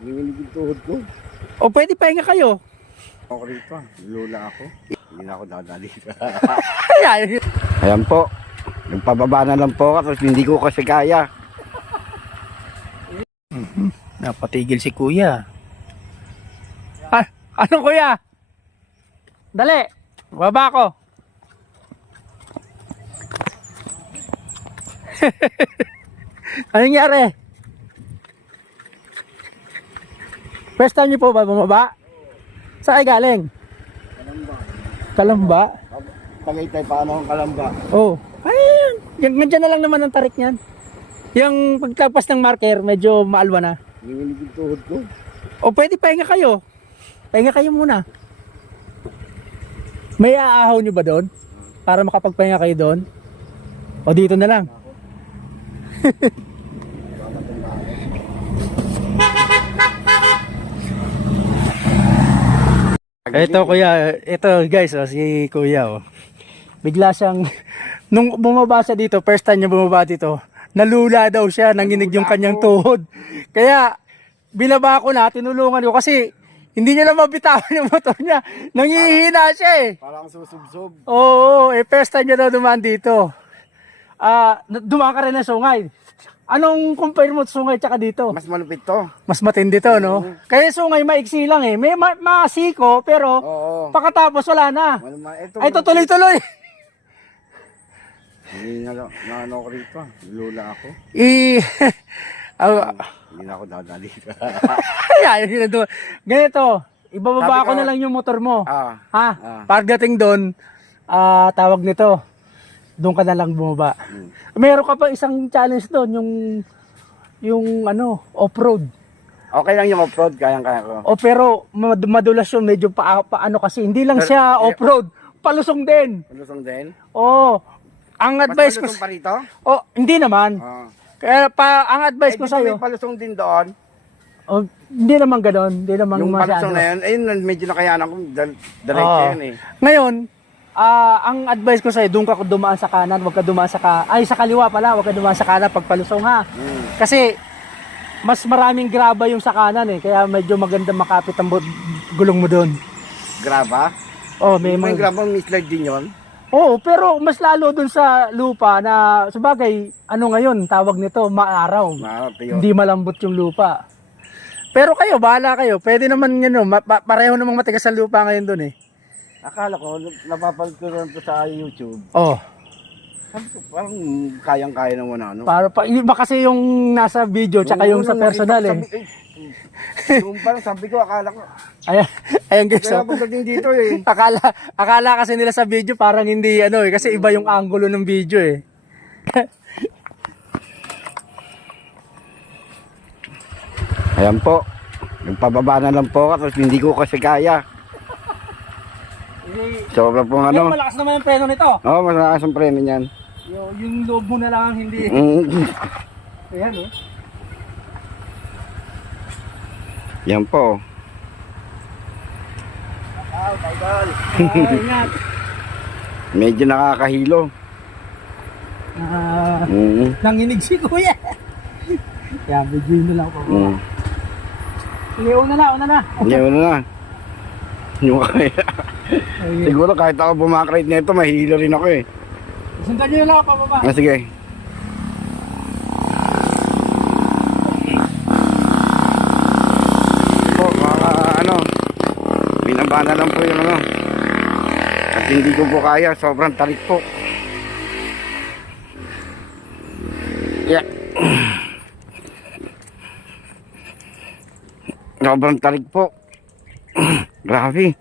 Nanginig yung tuhod ko. O pwede pahinga kayo. Ako rito, lula ako. Hindi na ako dadali. Ayan. Ayan po. Nagpababa na lang po ako, tapos hindi ko kasi kaya. Napatigil si kuya. Ah, ano kuya? Dali. Baba ko. Anong nangyari? First time niyo po ba bumaba? Saan kayo galing? Kalamba. Kalamba? Tagaytay, paano ang kalamba? Oh. Ayun. Nandiyan na lang naman ang tarik niyan. Yung pagtapas ng marker, medyo maalwa na. Nanginig yung tuhod ko. O pwede pahinga kayo. Pahinga kayo muna. May aahaw nyo ba doon? Para makapagpahinga kayo doon? O dito na lang? Ito kuya, ito guys, oh, si kuya oh. Bigla siyang nung bumaba siya dito, first time niya bumaba dito, nalula daw siya, nanginig yung kanyang tuhod. Kaya binaba ko na, tinulungan ko kasi hindi niya na mabitawan yung motor niya. Nangihina siya eh. Parang susubsob. Oo, first time niya daw dumaan dito. Dumaan ka rin ng sungay. Anong compare mo sungay tsaka dito? Mas malupit to. Mas matindi to, no? Kaya sungay maiksi lang eh. May masiko, pero Oo. pakatapos wala na. Ito, Ay, tutuloy-tuloy. Hindi na ano ko rito, lula ako. Hindi na ako dadali. Ayan, ganito, ibababa Sabi ko ko- na lang yung motor mo. Ah. Ha? Ah. Pagdating doon, tawag nito, doon ka na lang bumaba. Meron ka pa isang challenge doon, yung off-road. Okay lang yung off-road, kayang-kaya ko. O pero madulas yun, medyo paano kasi, hindi lang siya off-road, palusong din. Palusong din? Oo. Ang Mas advice ko, palusong pa rito? hindi naman. Kaya ang advice ko Di ba sa'yo, may palusong din doon. hindi naman ganoon, hindi naman Yung masyado. palusong na yun, ayun, medyo nakayanan ko, diretso Oo. yun eh. Ngayon, ang advice ko sa'yo, doon ka dumaan sa kanan, huwag ka dumaan sa sa kaliwa pala, huwag ka dumaan sa kanan pag palusong ha. Kasi, mas maraming graba yung sa kanan eh, kaya medyo maganda makapit ang gulong mo doon. Graba? Oh, may May mga... graba, may slide din yun. Oo, pero mas lalo doon sa lupa na, sabagay, ngayon, tawag nito, maaraw. Tiyo. Hindi malambot yung lupa. Pero kayo, bahala kayo. Pwede naman pareho namang matigas ang lupa ngayon doon eh. Akala ko, napapal ko lang to sa YouTube. Oh. Sabi ko, parang kayang-kaya naman ano. Iba kasi yung nasa video tsaka yung sa personal eh. Yung parang sabi ko, akala ko. Ayan guys. Kaya pagdating dito eh. Akala kasi nila sa video parang hindi kasi iba yung angulo ng video eh. Ayan po. Nagpababa na lang po ako, tapos hindi ko kasi kaya. Sobra pong ano. Malakas naman yung preno nito. Oo, malakas ang preno niyan. Yung loob mo na lang ang hindi. Ayan oh. Yan po. Ingat. Medyo nakakahilo. Nanginig si kuya. Kaya medyo yun na lang po. Sige, una na. Yan na. Yung kaya. Siguro kahit ako bumakrate nito, mahilo rin ako eh. Sundan nyo na lang pababa. Sige. Po, binaba na lang po yung at hindi ko po kaya, sobrang tarik po. Yeah. Sobrang tarik po. Grabe.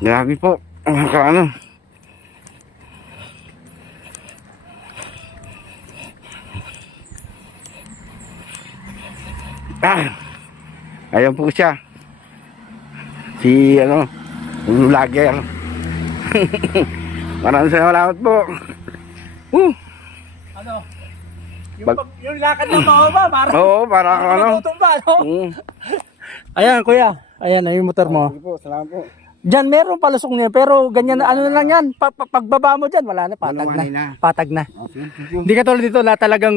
Grabe po. Ayan po siya. Si vlogger. Maraming salamat po. Yung lakad ng pababa, parang Oo, para ano. tutumba, no? Mm. Ayan, kuya. Ayan, yung motor mo. Sige po, salamat po. Diyan meron palusok niya, pero ganyan na ano na lang yan. Pagbaba mo diyan, wala na, patag Malumanay na. na. Patag na. Okay, thank you. Hindi ka tulad dito na talagang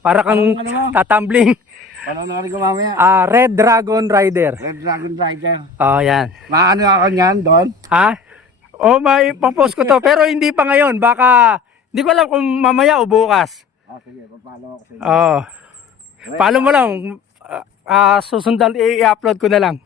para kang tatumbling. Paano na rin ko mamaya? Red Dragon Rider. Red Dragon Rider. Oh, yan. Maano ako niyan doon? Ha? Oh, may papost ko to, pero hindi pa ngayon. Baka, hindi ko alam kung mamaya o bukas. Sige, papalo ako sa inyo. Oh. Follow mo lang. Susundan, i-upload ko na lang.